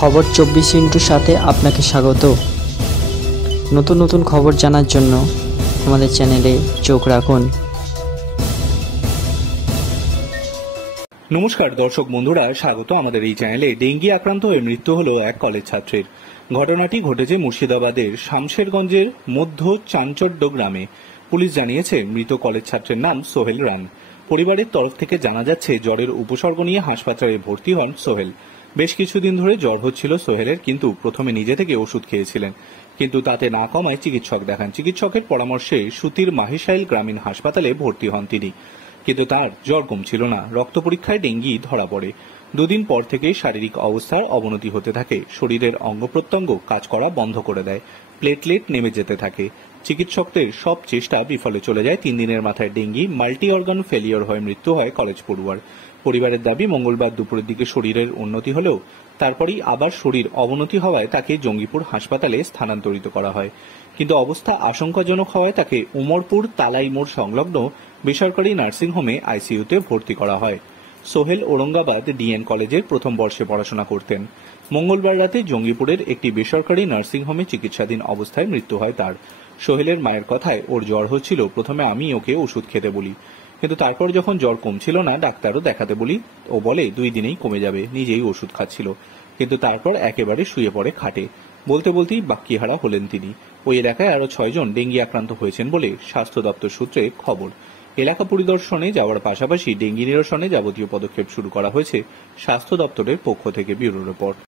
খবর 24 সাথে আপনাকে স্বাগত। নতুন নতুন খবর জানার জন্য আমাদের চ্যানেলে চোখ রাখুন। নমস্কার দর্শক বন্ধুরা, স্বাগত আমাদের এই চ্যানেলে। ডেঙ্গি আক্রান্ত হয়ে মৃত্যু হলো এক কলেজ ছাত্রের। ঘটনাটি ঘটেছে মুর্শিদাবাদের শামশেরগঞ্জের মধ্য চাঞ্চড্য গ্রামে। পুলিশ জানিয়েছে মৃত কলেজ ছাত্রের নাম সোহেল রান। পরিবারের তরফ থেকে জানা যাচ্ছে জ্বরের উপসর্গ নিয়ে হাসপাতালে ভর্তি হন সোহেল। বেশ কিছুদিন ধরে জ্বর হচ্ছিল সোহেলের, কিন্তু প্রথমে নিজে থেকে ওষুধ খেয়েছিলেন, কিন্তু তাতে না কমায় চিকিৎসক দেখান। চিকিৎসকের পরামর্শে সুতির মাহিসাইল গ্রামীণ হাসপাতালে ভর্তি হন তিনি, কিন্তু তার জ্বর কমছিল না। রক্ত পরীক্ষায় ডেঙ্গি ধরা পড়ে। দুদিন পর থেকে শারীরিক অবস্থার অবনতি হতে থাকে। শরীরের অঙ্গ প্রত্যঙ্গ কাজ করা বন্ধ করে দেয়, প্লেটলেট নেমে যেতে থাকে। চিকিৎসকদের সব চেষ্টা বিফলে চলে যায়। 3 দিনের মাথায় ডেঙ্গি মাল্টি অর্গান ফেলিওর হয়ে মৃত্যু হয় কলেজ পড়ুয়ার। পরিবারের দাবি, মঙ্গলবার দুপুরের দিকে শরীরের উন্নতি হলেও তারপরেই আবার শরীর অবনতি হওয়ায় তাকে জঙ্গিপুর হাসপাতালে স্থানান্তরিত করা হয়, কিন্তু অবস্থা আশঙ্কাজনক হওয়ায় তাকে উমরপুর তালাই মোড় সংলগ্ন বেসরকারি নার্সিংহোমে আইসিইউতে ভর্তি করা হয়। সোহেল ঔরঙ্গাবাদ ডিএন কলেজের প্রথম বর্ষে পড়াশোনা করতেন। মঙ্গলবার রাতে জঙ্গিপুরের একটি বেসরকারি নার্সিংহোমে চিকিৎসাধীন অবস্থায় মৃত্যু হয় তার। সোহেলের মায়ের কথায়, ওর জ্বর হচ্ছিল, প্রথমে আমি ওকে ওষুধ খেতে বলি, কিন্তু তারপর যখন জ্বর কমছিল না ডাক্তারও দেখাতে বলি, ও বলে 2 দিনেই কমে যাবে। নিজেই ওষুধ খাচ্ছিল, কিন্তু তারপর একেবারে শুয়ে পড়ে খাটে। বলতে বলতেই বাক্যহারা হলেন তিনি। ওই এলাকায় আরো 6 জন ডেঙ্গি আক্রান্ত হয়েছেন বলে স্বাস্থ্য দপ্তর সূত্রে খবর। এলাকা পরিদর্শনে যাওয়ার পাশাপাশি ডেঙ্গি নিরসনে যাবতীয় পদক্ষেপ শুরু করা হয়েছে স্বাস্থ্য দপ্তরের পক্ষ থেকে। Bureau report.